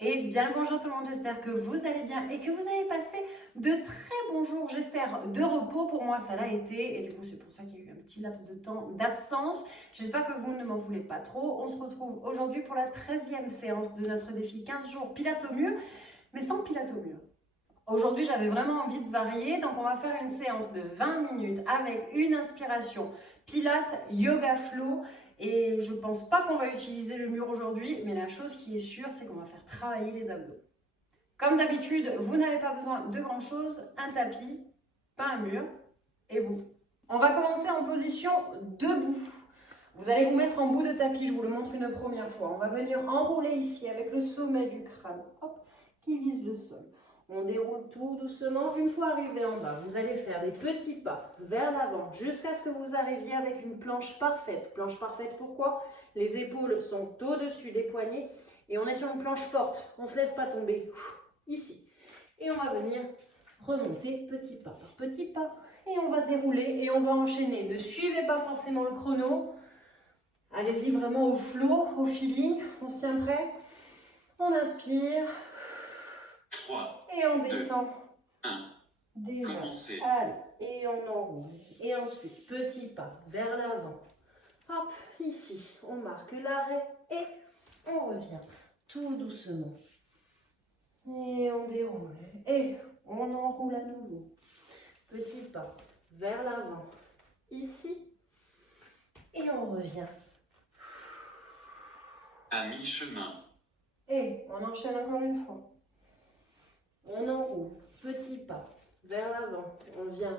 Et bien le bonjour tout le monde, j'espère que vous allez bien et que vous avez passé de très bons jours, j'espère, de repos. Pour moi, ça l'a été et du coup, c'est pour ça qu'il y a eu un petit laps de temps d'absence. J'espère que vous ne m'en voulez pas trop. On se retrouve aujourd'hui pour la 13e séance de notre défi 15 jours Pilates au mur, mais sans Pilates au mur. Aujourd'hui, j'avais vraiment envie de varier, donc on va faire une séance de 20 minutes avec une inspiration Pilates, Yoga Flow. Et je ne pense pas qu'on va utiliser le mur aujourd'hui, mais la chose qui est sûre, c'est qu'on va faire travailler les abdos. Comme d'habitude, vous n'avez pas besoin de grand chose, un tapis, pas un mur, et vous. On va commencer en position debout. Vous allez vous mettre en bout de tapis, je vous le montre une première fois. On va venir enrouler ici avec le sommet du crâne, hop, qui vise le sol. On déroule tout doucement. Une fois arrivé en bas, vous allez faire des petits pas vers l'avant jusqu'à ce que vous arriviez avec une planche parfaite. Planche parfaite, pourquoi? Les épaules sont au-dessus des poignets et on est sur une planche forte. On ne se laisse pas tomber. Ici. Et on va venir remonter petit pas par petit pas. Et on va dérouler et on va enchaîner. Ne suivez pas forcément le chrono. Allez-y vraiment au flow, au feeling. On se tient prêt? On inspire. 3, et on descend. 1. Déjà. Commencez. Allez, et on enroule. Et ensuite, petit pas vers l'avant. Hop, ici, on marque l'arrêt et on revient tout doucement. Et on déroule. Et on enroule à nouveau. Petit pas vers l'avant. Ici. Et on revient. À mi-chemin. Et on enchaîne encore une fois. On enroule. Petit pas vers l'avant. On vient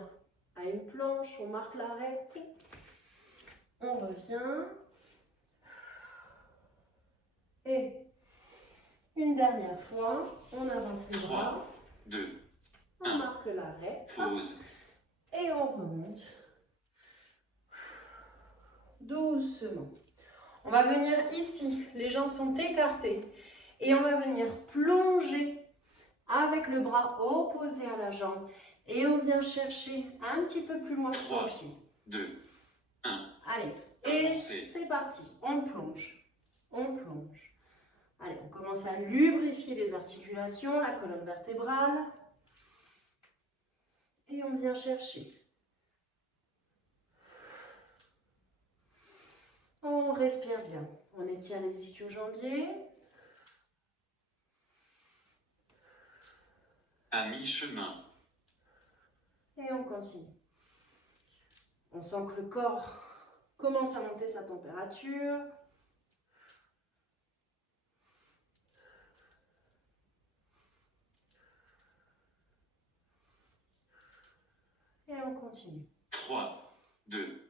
à une planche. On marque l'arrêt. Et on revient. Et une dernière fois, on avance les bras. 3, 2, On 1. marque l'arrêt. Pause. Et on remonte. Doucement. On va venir ici. Les jambes sont écartées. Et on va venir plonger avec le bras opposé à la jambe. Et on vient chercher un petit peu plus loin son 3, pied. 2, 1. Allez. Et Commencez. c'est parti. On plonge. On plonge. Allez, on commence à lubrifier les articulations, la colonne vertébrale. Et on vient chercher. On respire bien. On étire les ischio-jambiers. À mi-chemin. Et on continue. On sent que le corps commence à monter sa température. Et on continue. 3, 2,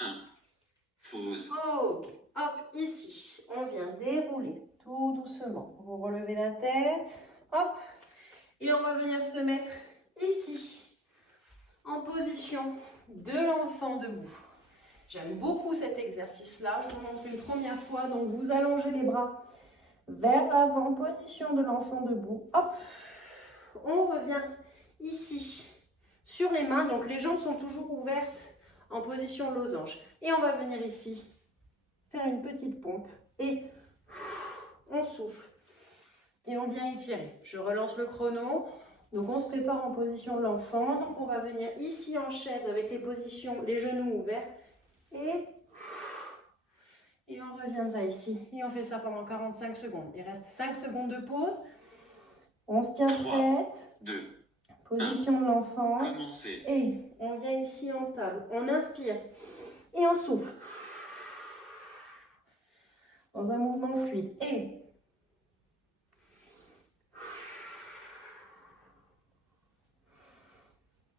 1. Pause. Ok, hop, ici, on vient dérouler tout doucement. Vous relevez la tête, hop, et on va venir se mettre ici, en position de l'enfant debout. J'aime beaucoup cet exercice-là, je vous montre une première fois. Donc vous allongez les bras vers l'avant, position de l'enfant debout, hop, on revient ici, sur les mains, donc les jambes sont toujours ouvertes en position losange. Et on va venir ici, faire une petite pompe et on souffle. Et on vient étirer. Je relance le chrono. Donc on se prépare en position de l'enfant. Donc on va venir ici en chaise avec les positions, les genoux ouverts. Et on reviendra ici. Et on fait ça pendant 45 secondes. Il reste 5 secondes de pause. On se tient 3, prête. 2, Position de l'enfant. commencez. Et on vient ici en table. On inspire et on souffle. Dans un mouvement fluide.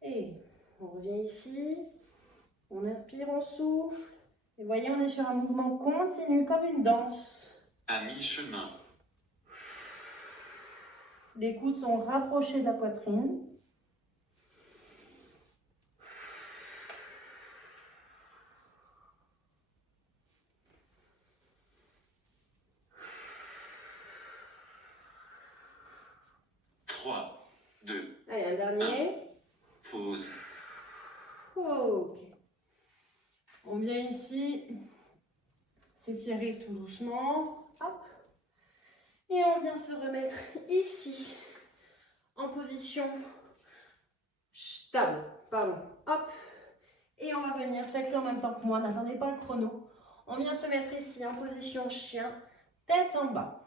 Et on revient ici. On inspire, on souffle. Et voyez, on est sur un mouvement continu comme une danse. À mi-chemin. Les coudes sont rapprochés de la poitrine. Allez, un dernier. Pause. Ok. On vient ici s'étirer tout doucement. Hop. Et on vient se remettre ici, en position stable. Pardon. Hop. Et on va venir, faites-le en même temps que moi, n'attendez pas le chrono. On vient se mettre ici en position chien, tête en bas.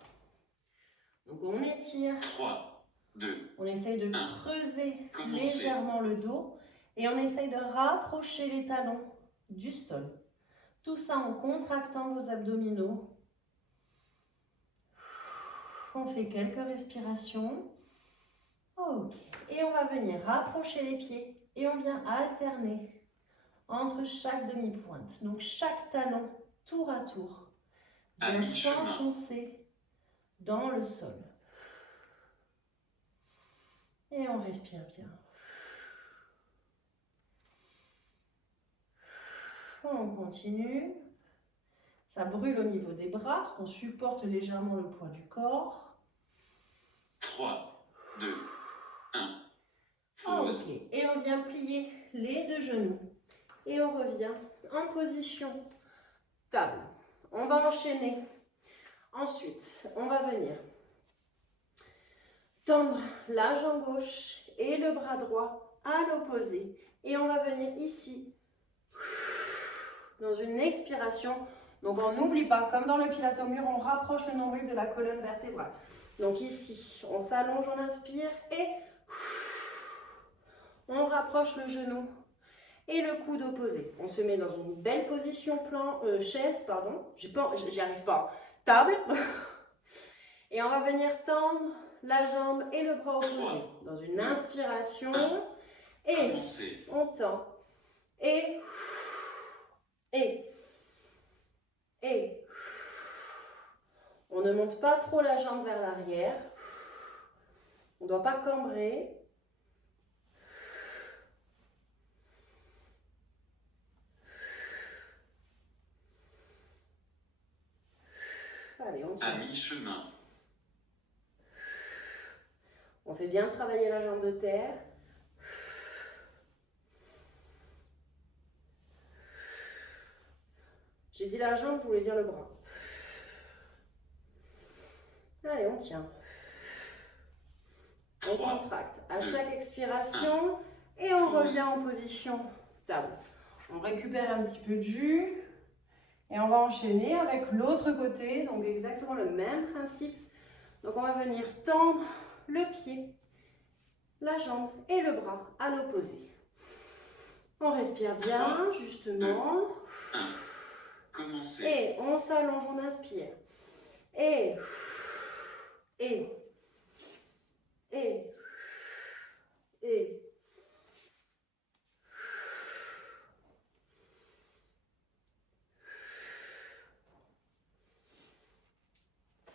Donc on étire. 3, 2, On essaye de 1. creuser Commencez. légèrement le dos. Et on essaye de rapprocher les talons du sol. Tout ça en contractant vos abdominaux. On fait quelques respirations. Ok. Et on va venir rapprocher les pieds et on vient alterner entre chaque demi-pointe. Donc chaque talon, tour à tour, vient s'enfoncer dans le sol. Et on respire bien. On continue. Ça brûle au niveau des bras, parce qu'on supporte légèrement le poids du corps. 3, 2, 1. Pause. Ok. Et on vient plier les deux genoux. Et on revient en position table. On va enchaîner. Ensuite, on va venir tendre la jambe gauche et le bras droit à l'opposé. Et on va venir ici, dans une expiration. Donc on n'oublie pas, comme dans le pilates au mur, on rapproche le nombril de la colonne vertébrale. Donc ici, on s'allonge, on inspire et on rapproche le genou et le coude opposé. On se met dans une belle position chaise, pardon. J'y arrive pas. Table. Et on va venir tendre la jambe et le bras opposé. Dans une inspiration. Et on tend. Et. On ne monte pas trop la jambe vers l'arrière. On ne doit pas cambrer. Allez, on tient. À mi-chemin. On fait bien travailler la jambe de terre. J'ai dit la jambe, je voulais dire le bras. Allez, on tient. On contracte à chaque expiration et on revient en position table. On récupère un petit peu de jus et on va enchaîner avec l'autre côté. Donc exactement le même principe. Donc on va venir tendre le pied, la jambe et le bras à l'opposé. On respire bien, justement. 2, 1. Commencez. Et on s'allonge, on inspire. Et.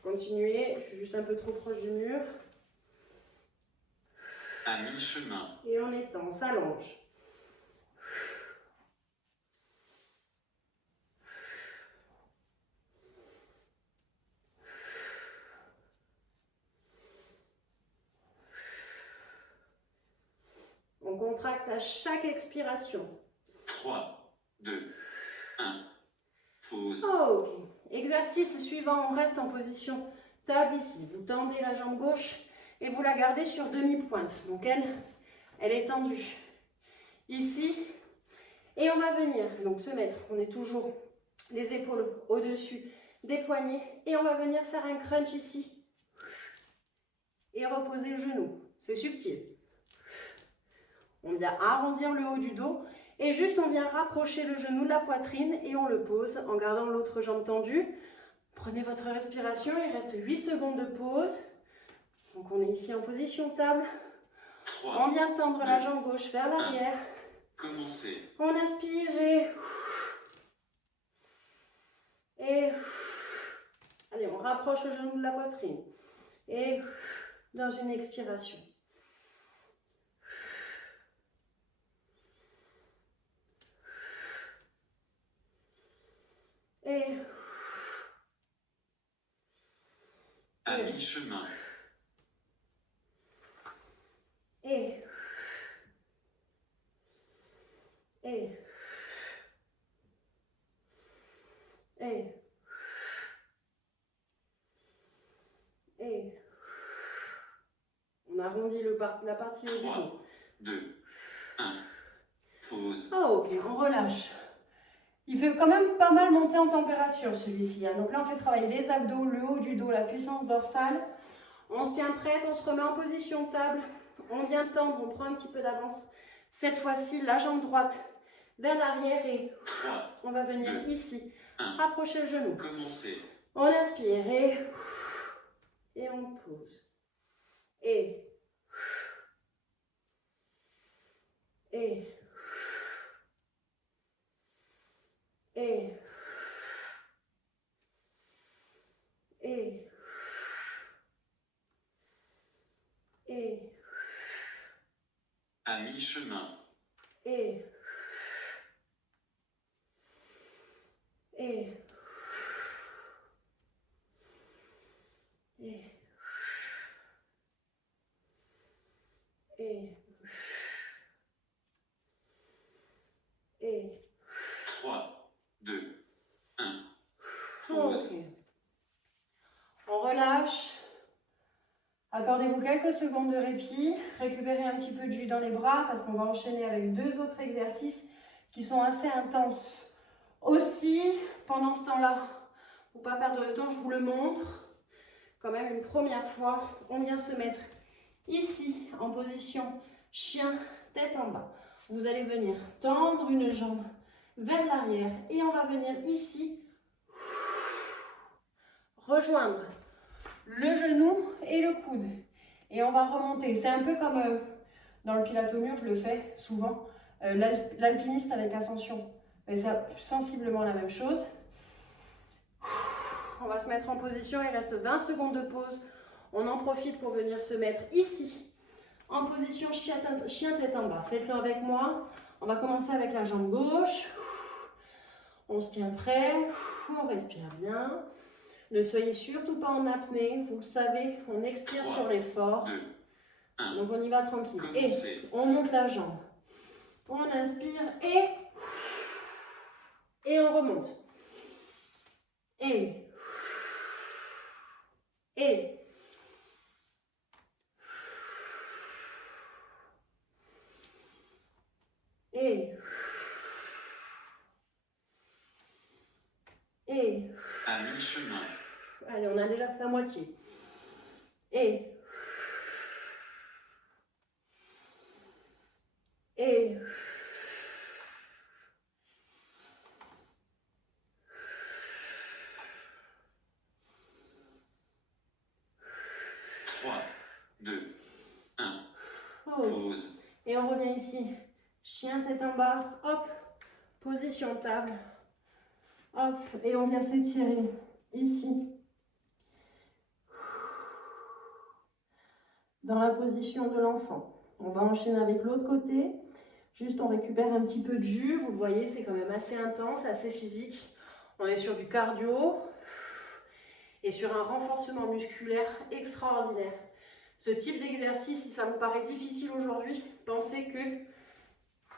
Continuez, je suis juste un peu trop proche du mur. À mi-chemin. Et on étend, on s'allonge. On contracte à chaque expiration. 3, 2, 1. Pause. Ok. Exercice suivant, on reste en position table ici. Vous tendez la jambe gauche et vous la gardez sur demi-pointe. Donc elle est tendue. Ici. Et on va venir donc se mettre, on est toujours les épaules au-dessus des poignets. Et on va venir faire un crunch ici. Et reposer le genou. C'est subtil. On vient arrondir le haut du dos et juste on vient rapprocher le genou de la poitrine et on le pose en gardant l'autre jambe tendue. Prenez votre respiration, il reste 8 secondes de pause. Donc on est ici en position table. 3, on vient tendre la jambe gauche vers l'arrière. Commencez. On inspire et allez, on rapproche le genou de la poitrine. Et dans une expiration. À mi-chemin. Et On arrondit la partie haut du 3, dos. 2, 1. Pause. Ah, ok, on relâche. Il fait quand même pas mal monter en température celui-ci. Hein. Donc là, on fait travailler les abdos, le haut du dos, la puissance dorsale. On se tient prête, on se remet en position table. On vient tendre, on prend un petit peu d'avance. Cette fois-ci, la jambe droite vers l'arrière et 3, on va venir 2, ici. 1. Rapprocher le genou. Commencez. On inspire et on pose. Et et et et À mi-chemin. et et et 3, 2, 1. ok. Pause. On relâche. Accordez-vous quelques secondes de répit. Récupérez un petit peu de jus dans les bras parce qu'on va enchaîner avec 2 autres exercices qui sont assez intenses. Aussi, pendant ce temps-là, pour ne pas perdre de temps, je vous le montre. Quand même une première fois, on vient se mettre ici en position chien, tête en bas. Vous allez venir tendre une jambe vers l'arrière et on va venir ici rejoindre le genou et le coude. Et on va remonter. C'est un peu comme dans le pilates au mur, je le fais souvent, l'alpiniste avec ascension. Mais c'est sensiblement la même chose. On va se mettre en position, il reste 20 secondes de pause. On en profite pour venir se mettre ici, en position chien tête en bas. Faites-le avec moi. On va commencer avec la jambe gauche. On se tient prêt, on respire bien. Ne soyez surtout pas en apnée, vous le savez, on expire 3, sur l'effort. 2, 1. Donc on y va tranquille. Commencez. Et on monte la jambe. On inspire et on remonte. Et et À mi-chemin. allez, on a déjà fait la moitié. Et 3, 2, 1. oh. Pause. Et on revient ici. Chien tête en bas. Hop. Position table. Hop. Et on vient s'étirer ici. Dans la position de l'enfant. On va enchaîner avec l'autre côté. Juste on récupère un petit peu de jus. Vous le voyez, c'est quand même assez intense, assez physique. On est sur du cardio et sur un renforcement musculaire extraordinaire. Ce type d'exercice, si ça vous paraît difficile aujourd'hui, pensez que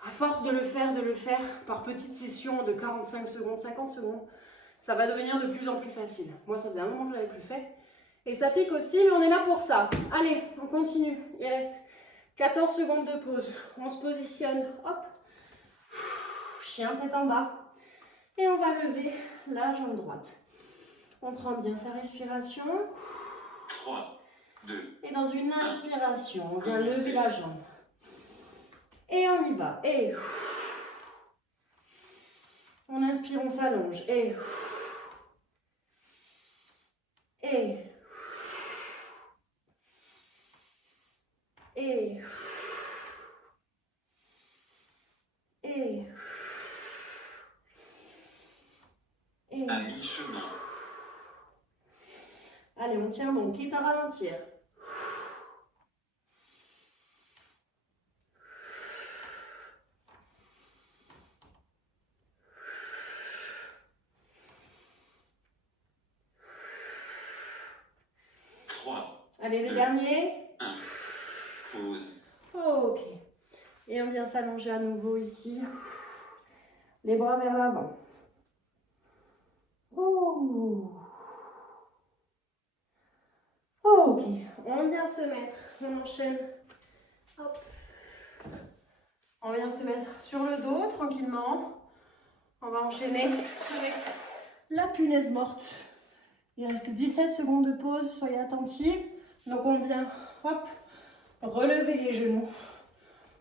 à force de le faire par petites sessions de 45 secondes, 50 secondes, ça va devenir de plus en plus facile. Moi, ça faisait un moment que je ne l'avais plus fait. Et ça pique aussi, mais on est là pour ça. Allez, on continue. Il reste 14 secondes de pause. On se positionne. Hop. Chien tête en bas. Et on va lever la jambe droite. On prend bien sa respiration. 3, 2. Et dans une inspiration, on vient lever la jambe. Et on y va. Et on inspire, on s'allonge. Et À mi-chemin. allez, on tient bon, quitte à ralentir. Allez, le dernier. 1. Pause. Ok. Et on vient s'allonger à nouveau ici. Les bras vers l'avant. Ouh. Ok, on vient se mettre, on enchaîne. Hop. On vient se mettre sur le dos tranquillement. On va enchaîner avec la punaise morte. Il reste 17 secondes de pause, soyez attentifs. Donc on vient, hop, relever les genoux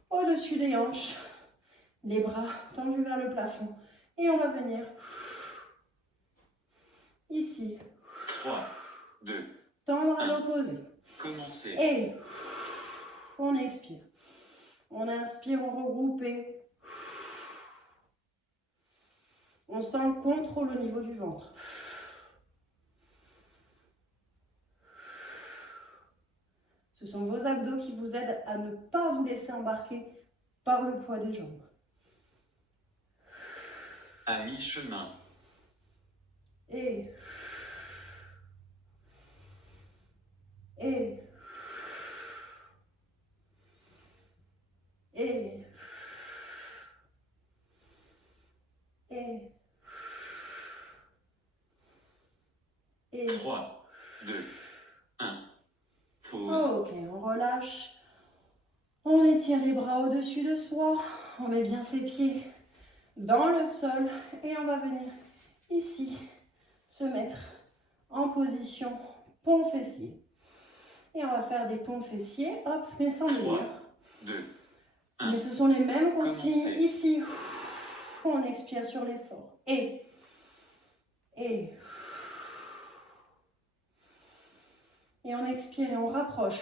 au-dessus des hanches, les bras tendus vers le plafond. Et on va venir ici. 3, 2, Tendre à l'opposé. commencez. Et on expire. On inspire, on regroupe et on sent le contrôle au niveau du ventre. Ce sont vos abdos qui vous aident à ne pas vous laisser embarquer par le poids des jambes. À mi-chemin. Et et 3, 2, 1. Pause. ok, on relâche. On étire les bras au-dessus de soi. On met bien ses pieds dans le sol. Et on va venir ici se mettre en position pont fessier. Et on va faire des ponts fessiers. Hop, mais sans venir. 3, 2, 1. Mais ce sont les mêmes consignes Commencez. ici. On expire sur l'effort. Et on expire et on rapproche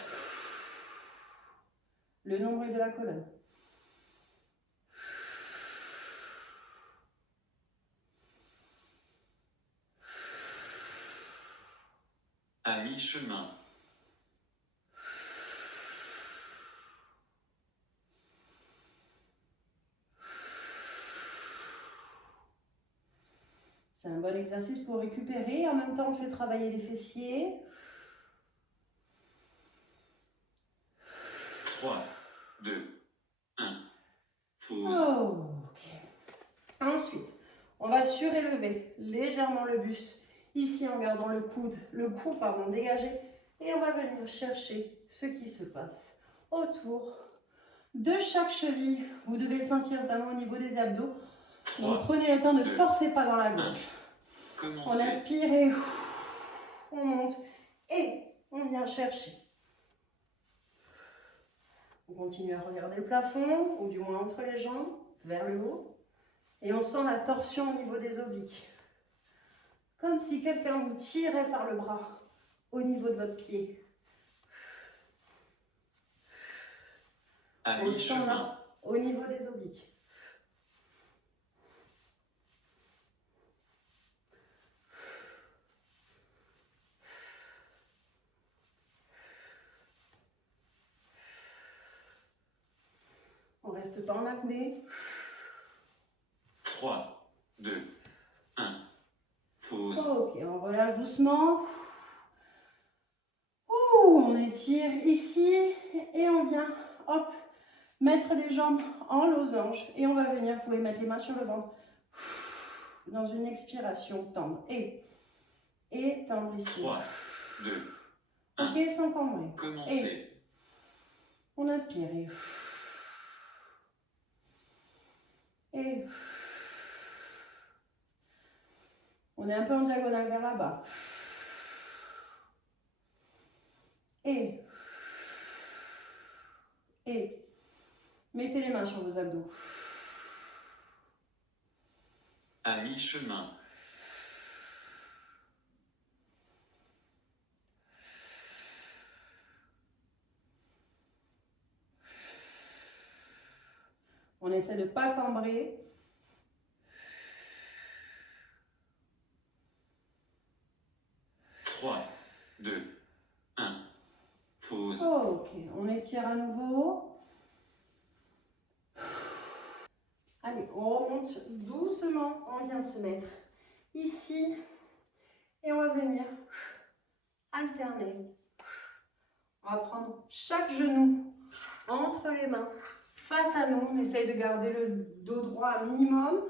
le nombril de la colonne. À mi-chemin. C'est un bon exercice pour récupérer. En même temps, on fait travailler les fessiers. 3, 2, 1. Pause. Ok. Ensuite, on va surélever légèrement le buste. Ici, en gardant le cou dégagé. Et on va venir chercher ce qui se passe autour de chaque cheville. Vous devez le sentir vraiment au niveau des abdos. Donc, 3, prenez le temps de 2, forcer pas dans la gorge. On commencez. inspire et on monte. Et on vient chercher. On continue à regarder le plafond, ou du moins entre les jambes, vers le haut. Et on sent la torsion au niveau des obliques. Comme si quelqu'un vous tirait par le bras au niveau de votre pied. À On le sent mi-chemin. là, au niveau des obliques. On reste pas en apnée. 3, 2, 1. Pause. Ok, on relâche doucement. On étire ici et on vient, hop, mettre les jambes en losange et on va venir, vous pouvez mettre les mains sur le ventre. Dans une expiration, tendre. Et tendre ici. 3, 2, 1. Ok, sans cambrer. Commencez. On inspire et on est un peu en diagonale vers là-bas. Et mettez les mains sur vos abdos. À mi-chemin. On essaie de ne pas cambrer. Trois, 2, 1. Pause. Ok, on étire à nouveau. Allez, on remonte doucement. On vient se mettre ici. Et on va venir alterner. On va prendre chaque genou entre les mains, face à nous. On essaye de garder le dos droit un minimum.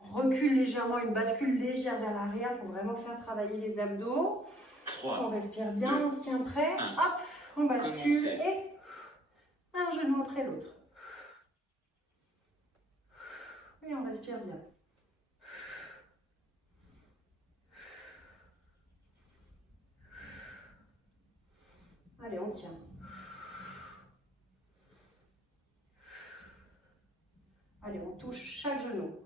On recule légèrement, une bascule légère vers l'arrière pour vraiment faire travailler les abdos. On 3, respire bien, deux, on se tient prêt. 1. Hop, on bascule Commencez. et un genou après l'autre. Et on respire bien. Allez, on tient. Allez, on touche chaque genou.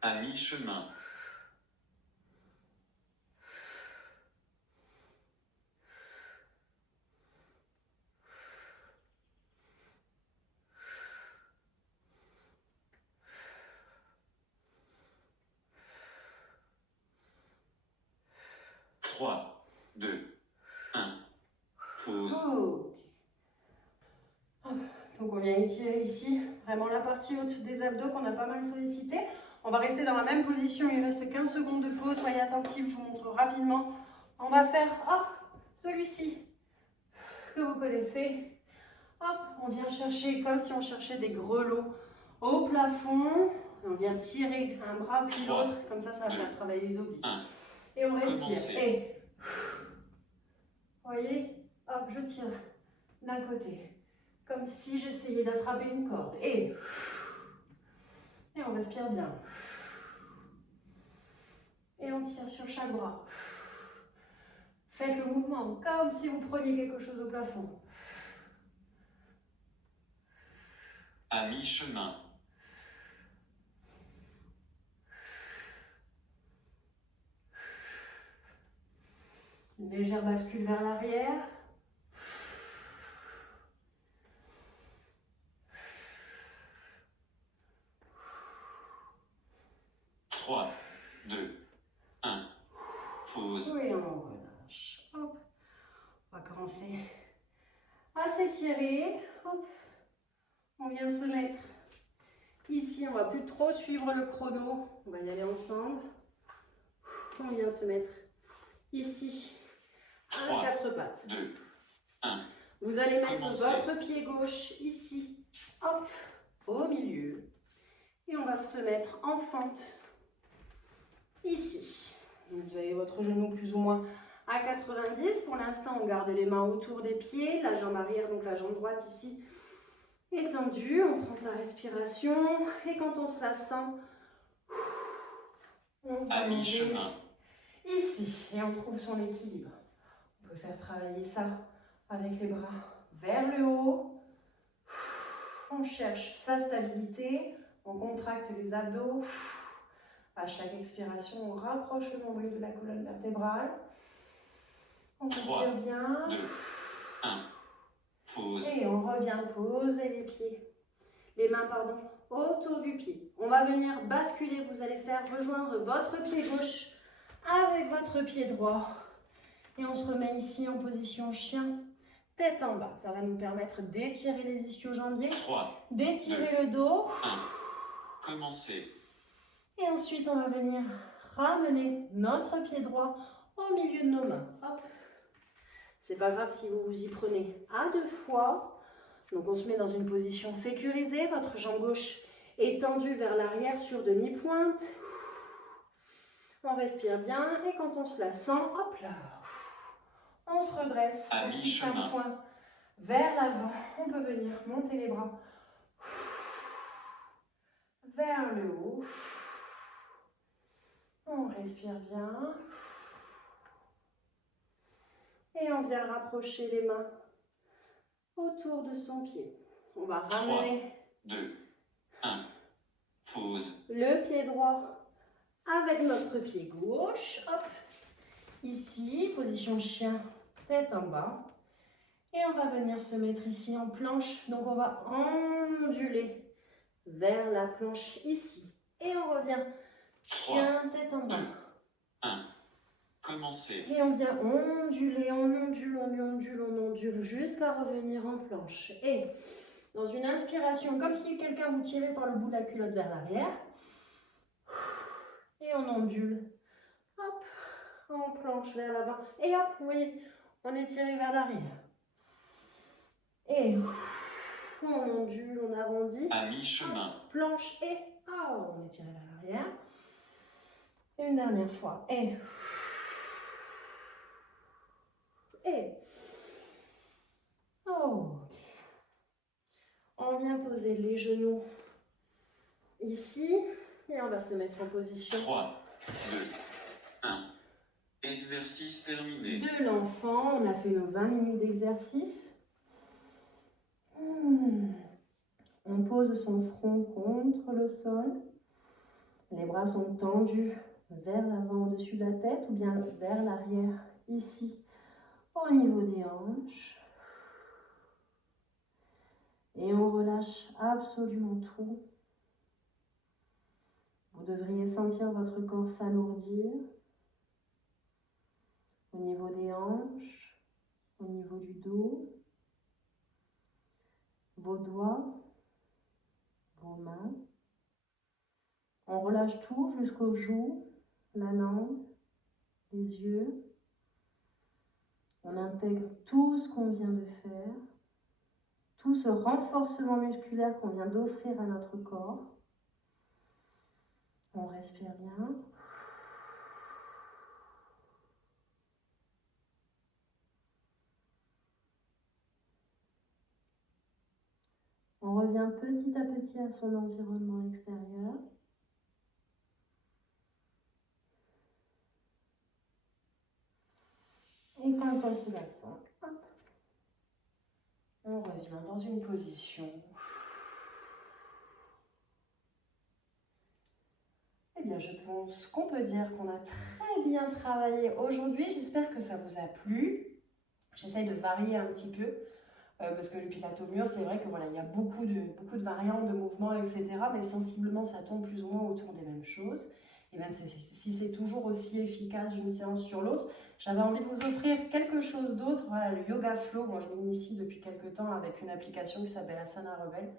À mi-chemin. 3, 2, 1. Pause. Ok. Hop. Donc on vient étirer ici, vraiment la partie haute des abdos qu'on a pas mal sollicité. On va rester dans la même position, il reste 15 secondes de pause, soyez attentifs, je vous montre rapidement. On va faire, hop, celui-ci que vous connaissez. Hop, on vient chercher comme si on cherchait des grelots au plafond. On vient tirer un bras puis l'autre, comme ça va faire travailler les obliques. Et on respire. Commencez. Et, vous voyez, hop, je tire d'un côté, comme si j'essayais d'attraper une corde. Et on respire bien. Et on tire sur chaque bras. Faites le mouvement comme si vous preniez quelque chose au plafond. À mi-chemin. Une légère bascule vers l'arrière. Trois, deux, un. Pause. Oui, on relâche. Hop. On va commencer à s'étirer. Hop. On vient se mettre ici. On ne va plus trop suivre le chrono. On va y aller ensemble. On vient se mettre ici. À 3, quatre pattes. 2, 1. Vous allez mettre Commencez. votre pied gauche ici. Hop. Au milieu. Et on va se mettre en fente ici. Donc vous avez votre genou plus ou moins à 90. Pour l'instant, on garde les mains autour des pieds. La jambe arrière, donc la jambe droite ici, est tendue. On prend sa respiration. Et quand on se la sent, on va À monter mi-chemin. ici. Et on trouve son équilibre. On peut faire travailler ça avec les bras vers le haut. On cherche sa stabilité. On contracte les abdos. À chaque expiration, on rapproche le nombril de la colonne vertébrale. On respire bien. 2, 1. Pause. Et on revient poser les pieds. Les mains, pardon, autour du pied. On va venir basculer. Vous allez faire rejoindre votre pied gauche avec votre pied droit. Et on se remet ici en position chien, tête en bas. Ça va nous permettre d'étirer les ischio-jambiers, 3, d'étirer le dos. 1. Commencez. Et ensuite, on va venir ramener notre pied droit au milieu de nos mains. Hop. C'est pas grave si vous vous y prenez à 2 fois. Donc, on se met dans une position sécurisée. Votre jambe gauche est tendue vers l'arrière sur demi-pointe. On respire bien. Et quand on se la sent, hop là, on se redresse. À On fixe un mi-chemin. point vers l'avant. On peut venir monter les bras vers le haut. On respire bien. Et on vient rapprocher les mains autour de son pied. On va ramener 2, 1. Pause. le pied droit avec notre pied gauche. Hop. Ici, position chien, tête en bas. Et on va venir se mettre ici en planche. Donc on va onduler vers la planche ici. Et on revient chien, tête en bas. 1. Commencez. Et on vient onduler, on ondule jusqu'à revenir en planche. Et dans une inspiration, comme si quelqu'un vous tirait par le bout de la culotte vers l'arrière. Et on ondule. Hop, en planche vers l'avant. Et hop, vous voyez, on est tiré vers l'arrière. Et on ondule, on arrondit. À mi-chemin. Planche et on est tiré vers l'arrière. Une dernière fois. Et Et ok. On vient poser les genoux ici et on va se mettre en position 3, 2, 1. Exercice terminé. de l'enfant. On a fait nos 20 minutes d'exercice. On pose son front contre le sol. Les bras sont tendus vers l'avant au-dessus de la tête ou bien vers l'arrière ici au niveau des hanches. Et on relâche absolument tout. Vous devriez sentir votre corps s'alourdir au niveau des hanches, au niveau du dos, vos doigts, vos mains. On relâche tout jusqu'aux joues, la langue, les yeux. On intègre tout ce qu'on vient de faire, tout ce renforcement musculaire qu'on vient d'offrir à notre corps. On respire bien. On revient petit à petit à son environnement extérieur. Et quand on se la sent, hop, on revient dans une position. Eh bien, je pense qu'on peut dire qu'on a très bien travaillé aujourd'hui. J'espère que ça vous a plu. J'essaye de varier un petit peu. Parce que le pilates au mur, c'est vrai que voilà, il y a beaucoup de variantes de mouvements, etc. Mais sensiblement, ça tombe plus ou moins autour des mêmes choses. Et même si c'est toujours aussi efficace d'une séance sur l'autre, j'avais envie de vous offrir quelque chose d'autre. Voilà, le Yoga Flow, moi je m'initie depuis quelques temps avec une application qui s'appelle Asana Rebel.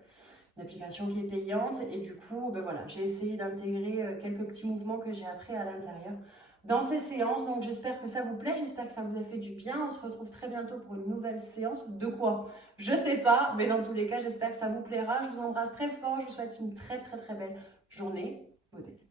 Une application qui est payante. Et du coup, ben voilà, j'ai essayé d'intégrer quelques petits mouvements que j'ai appris à l'intérieur dans ces séances. Donc j'espère que ça vous plaît, j'espère que ça vous a fait du bien. On se retrouve très bientôt pour une nouvelle séance. De quoi? Je sais pas, mais dans tous les cas, j'espère que ça vous plaira. Je vous embrasse très fort, je vous souhaite une très très très belle journée. Beauté.